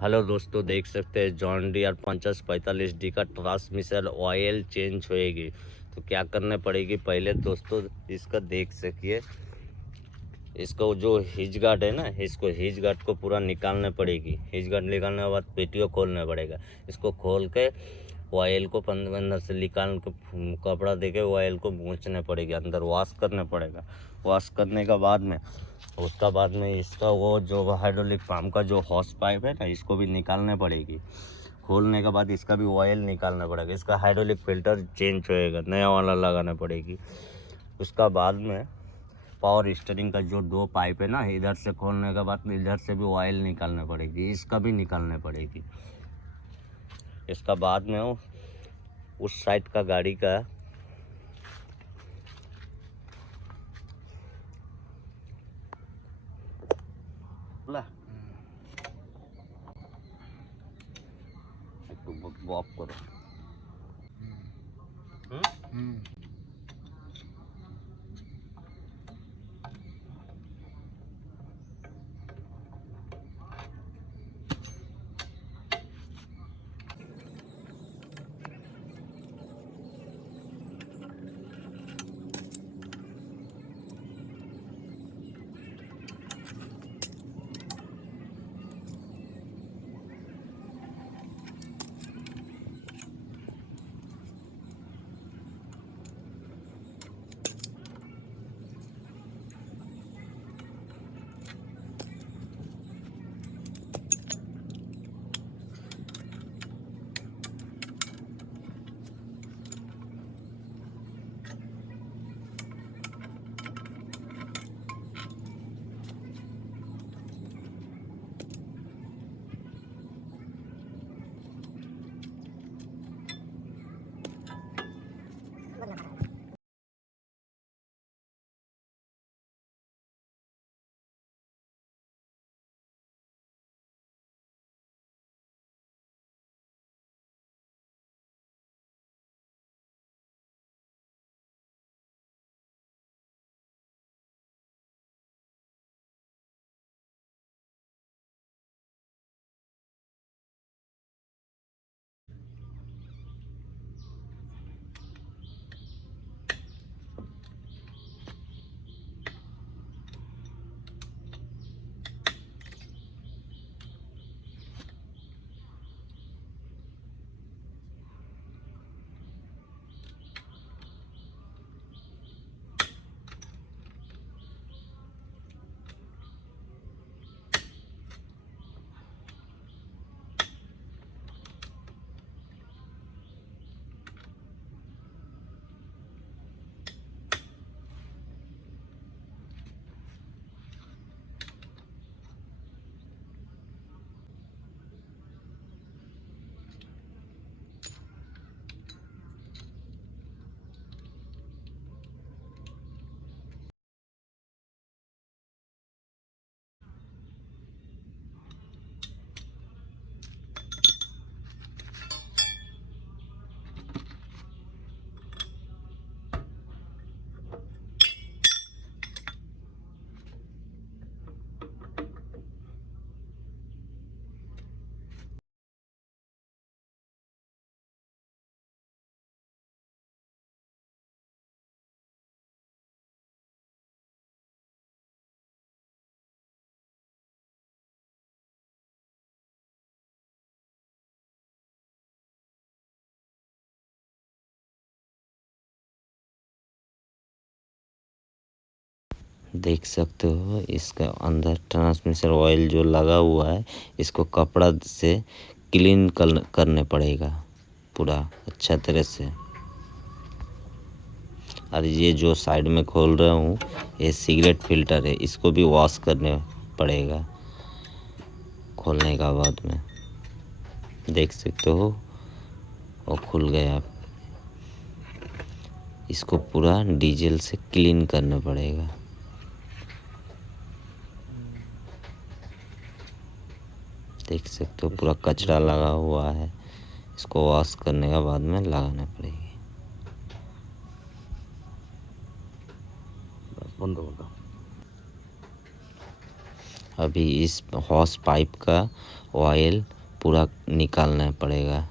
Hello दोस्तों, देख सकते हैं जॉन डियर 5045D का ट्रांसमिशन ऑयल चेंज होएगी। तो क्या करने पड़ेगी, पहले दोस्तों इसका देख सकिए, इसको जो हिज गार्ड है ना, इसको हिज गार्ड को पूरा निकालने पड़ेगी। हिज गार्ड निकालने के बाद पेटियों खोलना पड़ेगा। इसको खोल के ऑयल को अंदर से निकाल के कपड़ा दे के ऑयल को पोंछने पड़ेगी, अंदर वॉश करने पड़ेगा। वॉश करने के बाद में उसका बाद में इसका वो जो हाइड्रोलिक पंप का जो हॉस पाइप है ना, इसको भी निकालने पड़ेगी। खोलने के बाद इसका भी ऑयल निकालना पड़ेगा। इसका हाइड्रोलिक फिल्टर चेंज होएगा, नया वाला लगाना पड़ेगी। उसका बाद में पावर स्टीयरिंग का जो दो पाइप है ना, इधर से खोलने के बाद इधर से भी ऑयल निकालना पड़ेगी, इसका भी निकालने पड़ेगी। इसका बाद में उस साइड का गाड़ी का ऑफ करो। देख सकते हो इसका अंदर ट्रांसमिशन ऑयल जो लगा हुआ है, इसको कपड़ा से क्लीन करने पड़ेगा पूरा अच्छा तरह से। और ये जो साइड में खोल रहा हूँ, ये सिगरेट फिल्टर है, इसको भी वॉश करने पड़ेगा खोलने का बाद में। देख सकते हो वो खुल गया। इसको पूरा डीजल से क्लीन करना पड़ेगा। देख सकते हो पूरा कचरा लगा हुआ है, इसको वॉश करने के बाद में लगाना पड़ेगी। बंद होगा। अभी इस हॉस पाइप का ऑयल पूरा निकालना पड़ेगा।